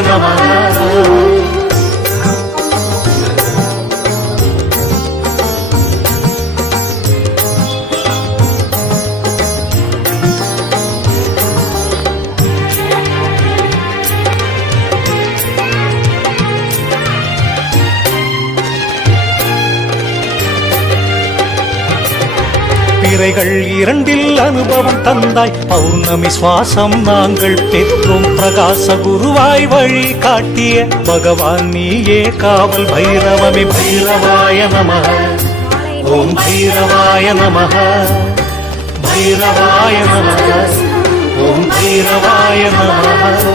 நமः. பிறைகள் இரண்டில் அனுபவம் தந்தாய், பௌர்ணமி சுவாசம் நாங்கள் பெற்றோம். பிரகாச குருவாய் வழி காட்டிய பகவான் நீயே காவல் பைரவமே. பைரவாய நமः. ஓம் பைரவாய நமः. பைரவாய நமः. ஓம் பைரவாய நமः.